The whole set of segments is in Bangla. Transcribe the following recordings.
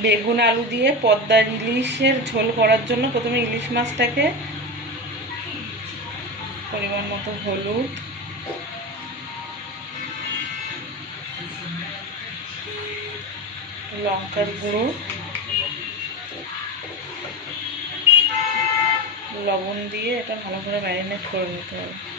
বেগুন আলু দিয়ে পদ্মার ইলিশের ঝোল করার জন্য প্রথমে ইলিশ মাছটাকে পরিমাণ মতো হলুদ। লঙ্কার গুঁড়ো। লবণ দিয়ে এটা ভালো করে ম্যারিনেট করে নিতে হবে।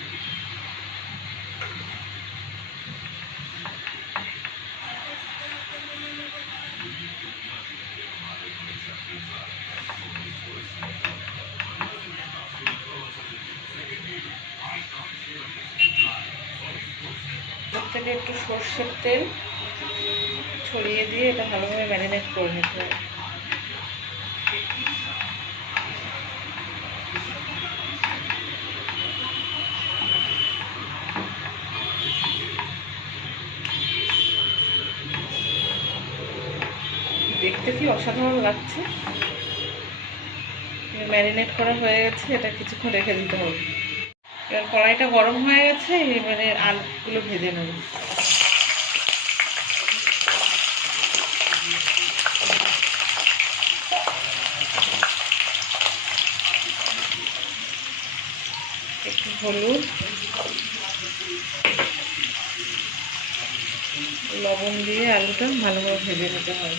থেকে একটু সর্ষের তেল ছড়িয়ে দিয়ে এটা ভালোভাবে ম্যারিনেট করে নিতে হবে। দেখতে কি অসাধারণ লাগছে। ম্যারিনেট করা হয়ে গেছে, এটা কিছুক্ষণ রেখে দিতে হবে। এবার কড়াইটা গরম হয়ে গেছে, এবারে আলুগুলো ভেজে নেব। একটু হলুদ, লবণ দিয়ে আলুটা ভালোভাবে ভেজে নিতে হবে।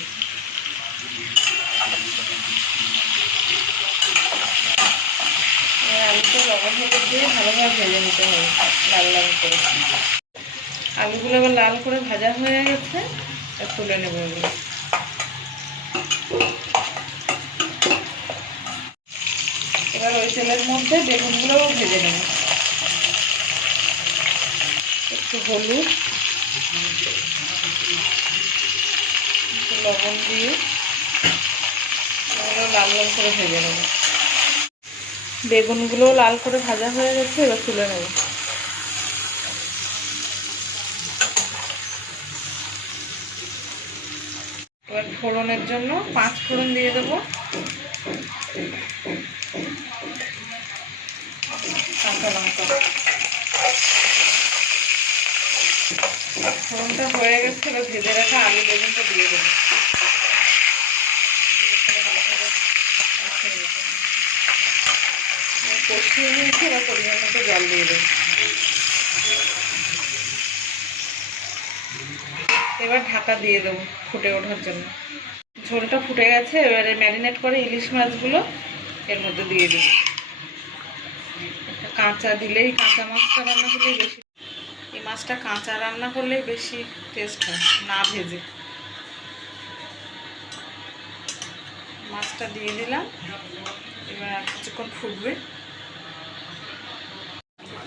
আলুটা লবণ হলুদ দিয়ে ভালোভাবে ভেজে নিতে হবে, লাল লাল করে। আলুগুলো আবার লাল করে ভাজা হয়ে গেছে তুলে নেব এগুলো এবার ওই তেলের মধ্যে বেগুনগুলোও ভেজে নেব। একটু হলুদ, একটু লবণ দিয়ে লাল লাল করে ভেজে নেব। বেগুনগুলো লাল করে ভাজা হয়ে গেছে, এবার তুলে নেব। এবার ফোড়নের জন্য পাঁচ ফোড়ন দিয়ে দেবো। কাঁচা লঙ্কা। ফোড়নটা হয়ে গেছে, এবার ভেজে রাখা আলু বেগুনটা দিয়ে দেবো। কষিয়ে নিয়েছি এবার পরিমাণ মতো জল দিয়ে দেবো এবার ঢাকা দিয়ে দেবো ফুটে ওঠার জন্য। ঝোলটা ফুটে গেছে, এবারে ম্যারিনেট করে ইলিশ মাছগুলো এর মধ্যে দিয়ে দেবো। কাঁচা দিলেই কাঁচা মাছটা রান্না করলেই বেশি এই মাছটা কাঁচা রান্না করলেই বেশি টেস্ট হয়, না ভেজে। মাছটা দিয়ে দিলাম। এবার কিছুক্ষণ ফুটবে।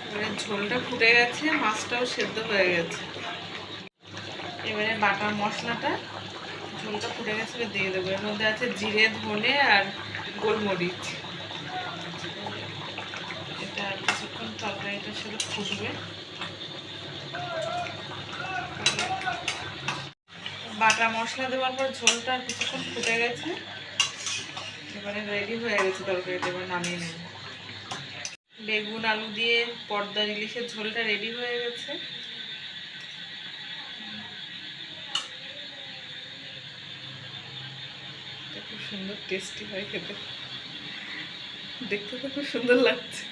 এবারে ঝোলটা ফুটে গেছে, মাছটাও সেদ্ধ হয়ে গেছে। এবারে বাটার মশলাটা, ঝোলটা ফুটে গেছে এবার দিয়ে দেবো। এর মধ্যে আছে জিরে, ধনে আর গোলমরিচ। এটা কিছুক্ষণ তরকারিটা সাথে ফুটবে। বাটা মশলা দেওয়ার পর ঝোলটা কিছুক্ষণ ফুটে গেছে। এবারে রেডি হয়ে গেছে তরকারিটা, এবার নামিয়ে নেব। বেগুন, আলু দিয়ে পর্দার ইলিশের ঝোলটা রেডি হয়ে গেছে। খুব সুন্দর টেস্টি হয় খেতে। দেখতে তো খুব সুন্দর লাগছে।